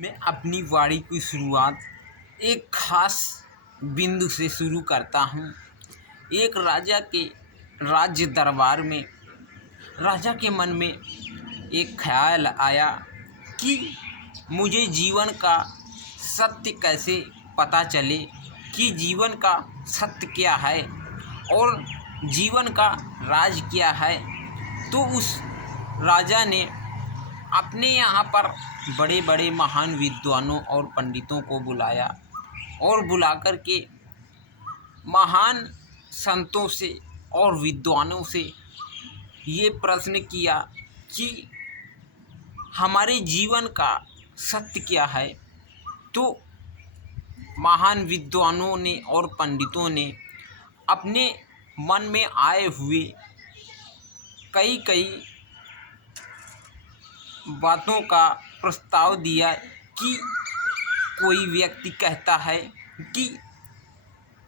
मैं अपनी वाणी की शुरुआत एक खास बिंदु से शुरू करता हूँ। एक राजा के राज्य दरबार में राजा के मन में एक ख्याल आया कि मुझे जीवन का सत्य कैसे पता चले, कि जीवन का सत्य क्या है और जीवन का राज क्या है। तो उस राजा ने अपने यहाँ पर बड़े बड़े महान विद्वानों और पंडितों को बुलाया और बुलाकर के महान संतों से और विद्वानों से ये प्रश्न किया कि हमारे जीवन का सत्य क्या है। तो महान विद्वानों ने और पंडितों ने अपने मन में आए हुए कई बातों का प्रस्ताव दिया कि कोई व्यक्ति कहता है कि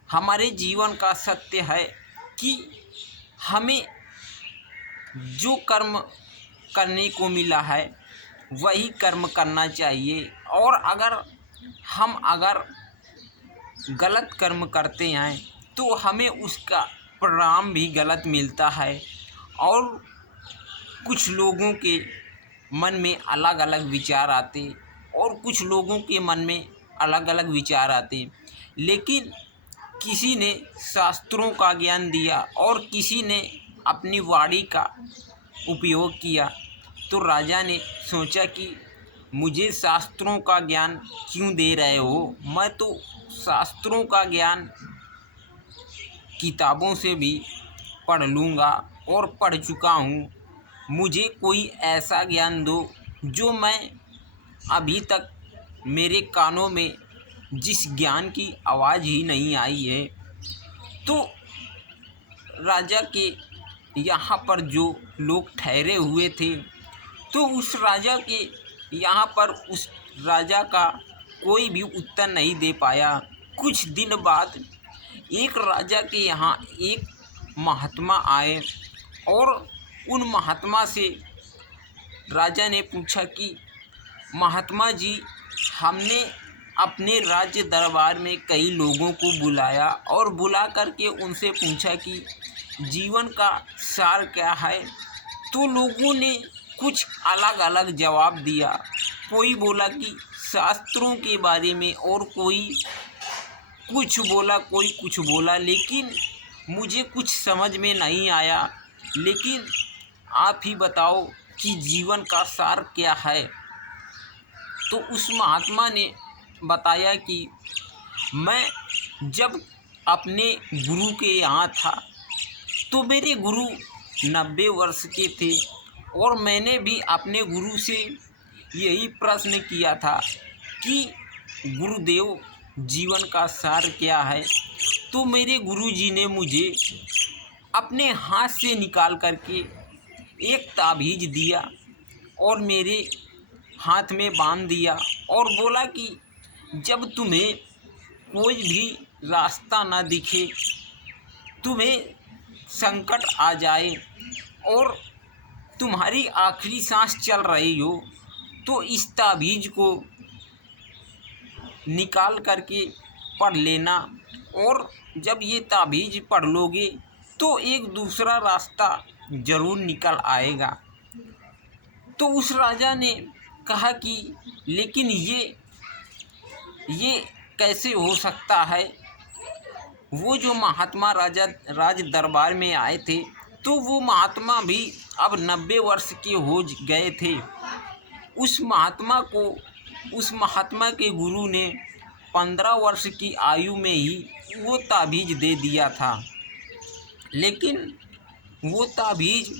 हमारे जीवन का सत्य है कि हमें जो कर्म करने को मिला है वही कर्म करना चाहिए, और अगर गलत कर्म करते हैं तो हमें उसका परिणाम भी गलत मिलता है। और कुछ लोगों के मन में अलग अलग विचार आते और कुछ लोगों के मन में अलग अलग विचार आते, लेकिन किसी ने शास्त्रों का ज्ञान दिया और किसी ने अपनी वाणी का उपयोग किया। तो राजा ने सोचा कि मुझे शास्त्रों का ज्ञान क्यों दे रहे हो, मैं तो शास्त्रों का ज्ञान किताबों से भी पढ़ लूँगा और पढ़ चुका हूँ। मुझे कोई ऐसा ज्ञान दो जो मैं अभी तक मेरे कानों में जिस ज्ञान की आवाज़ ही नहीं आई है। तो राजा के यहाँ पर जो लोग ठहरे हुए थे, तो उस राजा के यहाँ पर उस राजा का कोई भी उत्तर नहीं दे पाया। कुछ दिन बाद एक राजा के यहाँ एक महात्मा आए और उन महात्मा से राजा ने पूछा कि महात्मा जी, हमने अपने राज्य दरबार में कई लोगों को बुलाया और बुला करके उनसे पूछा कि जीवन का सार क्या है। तो लोगों ने कुछ अलग अलग जवाब दिया। कोई बोला कि शास्त्रों के बारे में, और कोई कुछ बोला, कोई कुछ बोला, लेकिन मुझे कुछ समझ में नहीं आया। लेकिन आप ही बताओ कि जीवन का सार क्या है। तो उस महात्मा ने बताया कि मैं जब अपने गुरु के यहाँ था तो मेरे गुरु 90 वर्ष के थे, और मैंने भी अपने गुरु से यही प्रश्न किया था कि गुरुदेव, जीवन का सार क्या है। तो मेरे गुरुजी ने मुझे अपने हाथ से निकाल करके एक ताबीज़ दिया और मेरे हाथ में बांध दिया और बोला कि जब तुम्हें कोई भी रास्ता ना दिखे, तुम्हें संकट आ जाए और तुम्हारी आखिरी सांस चल रही हो, तो इस ताबीज़ को निकाल करके पढ़ लेना, और जब ये ताबीज़ पढ़ लोगे तो एक दूसरा रास्ता ज़रूर निकल आएगा। तो उस राजा ने कहा कि लेकिन ये कैसे हो सकता है। वो जो महात्मा राज दरबार में आए थे, तो वो महात्मा भी अब 90 वर्ष के हो गए थे। उस महात्मा के गुरु ने 15 वर्ष की आयु में ही वो ताबीज़ दे दिया था। लेकिन वो ताबीज़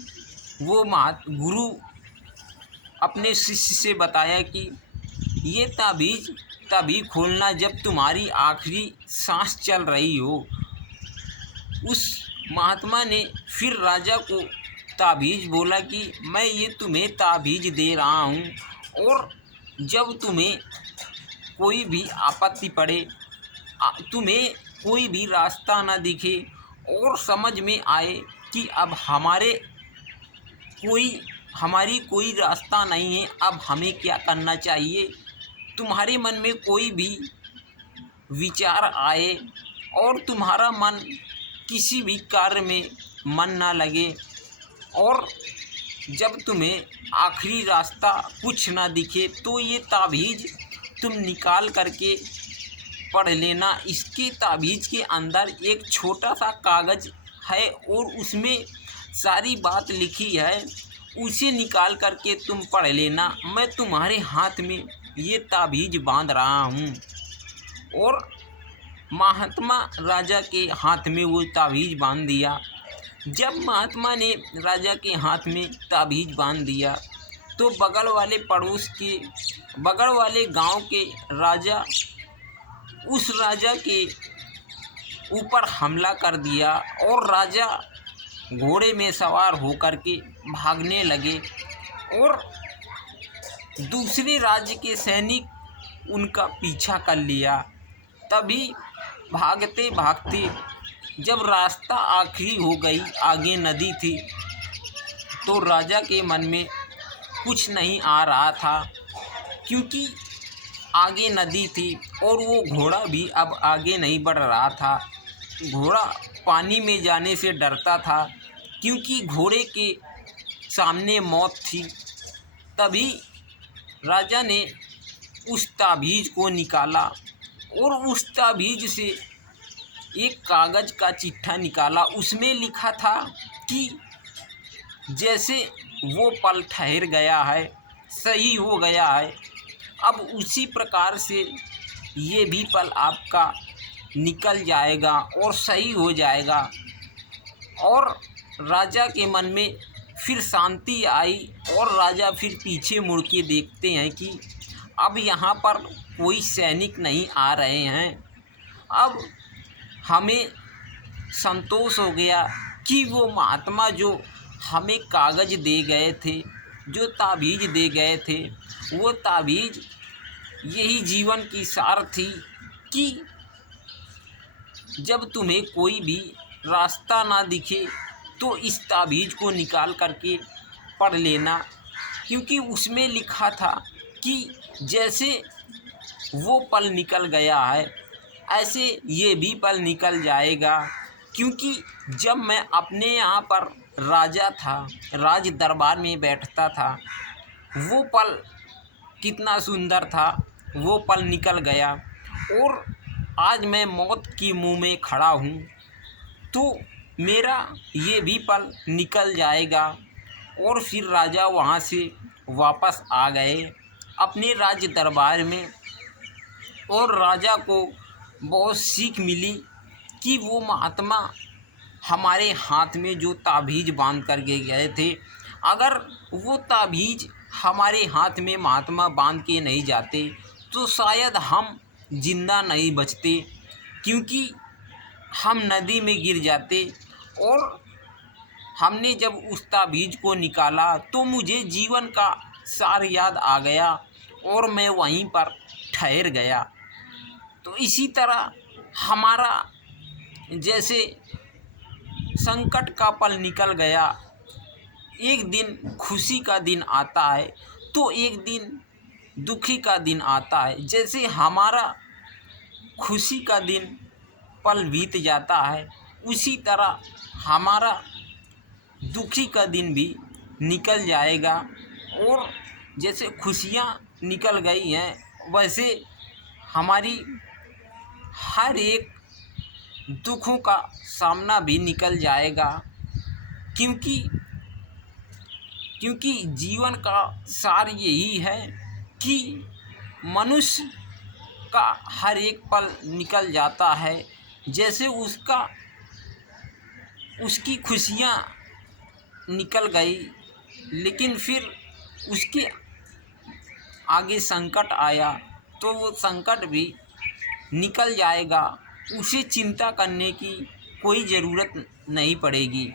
गुरु अपने शिष्य से बताया कि ये ताबीज़ तभी खोलना जब तुम्हारी आखिरी सांस चल रही हो। उस महात्मा ने फिर राजा को ताबीज़ बोला कि मैं ये तुम्हें ताबीज़ दे रहा हूँ, और जब तुम्हें कोई भी आपत्ति पड़े, तुम्हें कोई भी रास्ता ना दिखे और समझ में आए कि अब हमारी कोई रास्ता नहीं है, अब हमें क्या करना चाहिए, तो तुम्हारे मन में कोई भी विचार आए और तुम्हारा मन किसी भी कार्य में मन ना लगे, और जब तुम्हें आखिरी रास्ता कुछ ना दिखे, तो ये ताबीज़ तुम निकाल करके पढ़ लेना। इसके ताबीज़ के अंदर एक छोटा सा कागज़ है और उसमें सारी बात लिखी है, उसे निकाल करके तुम पढ़ लेना। मैं तुम्हारे हाथ में ये ताबीज़ बांध रहा हूँ। और महात्मा राजा के हाथ में वो ताबीज़ बांध दिया। जब महात्मा ने राजा के हाथ में ताबीज़ बांध दिया, तो बगल वाले गांव के राजा उस राजा के ऊपर हमला कर दिया और राजा घोड़े में सवार होकर के भागने लगे, और दूसरे राज्य के सैनिक उनका पीछा कर लिया। तभी भागते भागते जब रास्ता आखिरी हो गई, आगे नदी थी, तो राजा के मन में कुछ नहीं आ रहा था, क्योंकि आगे नदी थी और वो घोड़ा भी अब आगे नहीं बढ़ रहा था। घोड़ा पानी में जाने से डरता था, क्योंकि घोड़े के सामने मौत थी। तभी राजा ने उस ताबीज़ को निकाला और उस ताबीज़ से एक कागज़ का चिट्ठा निकाला। उसमें लिखा था कि जैसे वो पल ठहर गया है, सही हो गया है, अब उसी प्रकार से ये भी पल आपका निकल जाएगा और सही हो जाएगा। और राजा के मन में फिर शांति आई और राजा फिर पीछे मुड़ के देखते हैं कि अब यहाँ पर कोई सैनिक नहीं आ रहे हैं। अब हमें संतोष हो गया कि वो महात्मा जो हमें कागज़ दे गए थे, जो ताबीज़ दे गए थे, वो ताबीज़ यही जीवन की सार थी कि जब तुम्हें कोई भी रास्ता ना दिखे तो इस ताबीज़ को निकाल करके पढ़ लेना, क्योंकि उसमें लिखा था कि जैसे वो पल निकल गया है, ऐसे ये भी पल निकल जाएगा। क्योंकि जब मैं अपने यहाँ पर राजा था, राज दरबार में बैठता था, वो पल कितना सुंदर था, वो पल निकल गया और आज मैं मौत की मुँह में खड़ा हूँ, तो मेरा ये भी पल निकल जाएगा। और फिर राजा वहाँ से वापस आ गए अपने राज्य दरबार में, और राजा को बहुत सीख मिली कि वो महात्मा हमारे हाथ में जो ताबीज़ बांध कर के गए थे, अगर वो ताबीज़ हमारे हाथ में महात्मा बांध के नहीं जाते तो शायद हम जिंदा नहीं बचते, क्योंकि हम नदी में गिर जाते। और हमने जब उस ताबीज़ को निकाला तो मुझे जीवन का सार याद आ गया और मैं वहीं पर ठहर गया। तो इसी तरह हमारा जैसे संकट का पल निकल गया, एक दिन खुशी का दिन आता है तो एक दिन दुखी का दिन आता है। जैसे हमारा खुशी का दिन पल बीत जाता है, उसी तरह हमारा दुखी का दिन भी निकल जाएगा। और जैसे खुशियाँ निकल गई हैं, वैसे हमारी हर एक दुखों का सामना भी निकल जाएगा, क्योंकि जीवन का सार यही है कि मनुष्य का हर एक पल निकल जाता है। जैसे उसकी खुशियाँ निकल गई, लेकिन फिर उसके आगे संकट आया तो वो संकट भी निकल जाएगा, उसे चिंता करने की कोई ज़रूरत नहीं पड़ेगी।